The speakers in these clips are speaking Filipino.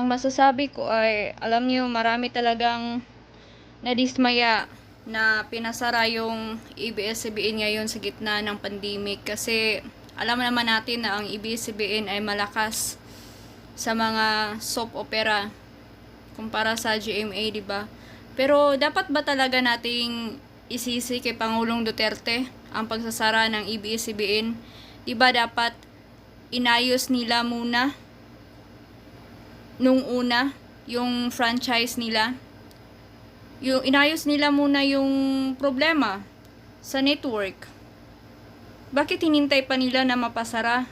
Ang masasabi ko ay, alam niyo, marami talagang nadismaya na pinasara yung ABS-CBN ngayon sa gitna ng pandemic. Kasi alam naman natin na ang ABS-CBN ay malakas sa mga soap opera kumpara sa GMA, di ba? Pero dapat ba talaga nating isisi kay Pangulong Duterte ang pagsasara ng ABS-CBN? Di ba dapat inayos nila muna nung una yung franchise nila? Yung inayos nila muna yung problema sa network. Bakit hinintay pa nila na mapasara?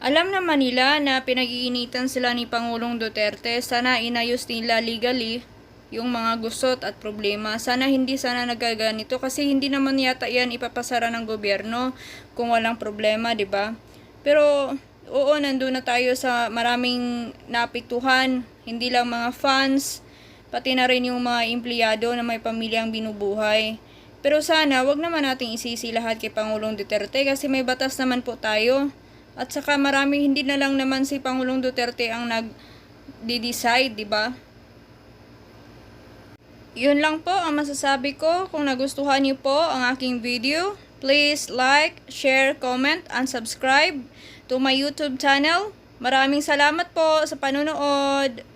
Alam naman nila na pinag-iinitan sila ni Pangulong Duterte. Sana inayos nila legally yung mga gusot at problema. Sana hindi nagaganito kasi hindi naman yata yan ipapasara ng gobyerno kung walang problema, 'di ba? Pero oo, nandun na tayo sa maraming napiktuhan, hindi lang mga fans, pati na rin yung mga empleyado na may pamilyang binubuhay. Pero sana, wag naman nating isisi lahat kay Pangulong Duterte kasi may batas naman po tayo. At saka hindi na lang naman si Pangulong Duterte ang nag-decide, di ba? Yun lang po ang masasabi ko. Kung nagustuhan niyo po ang aking video, please like, share, comment, and subscribe to my YouTube channel. Maraming salamat po sa panonood.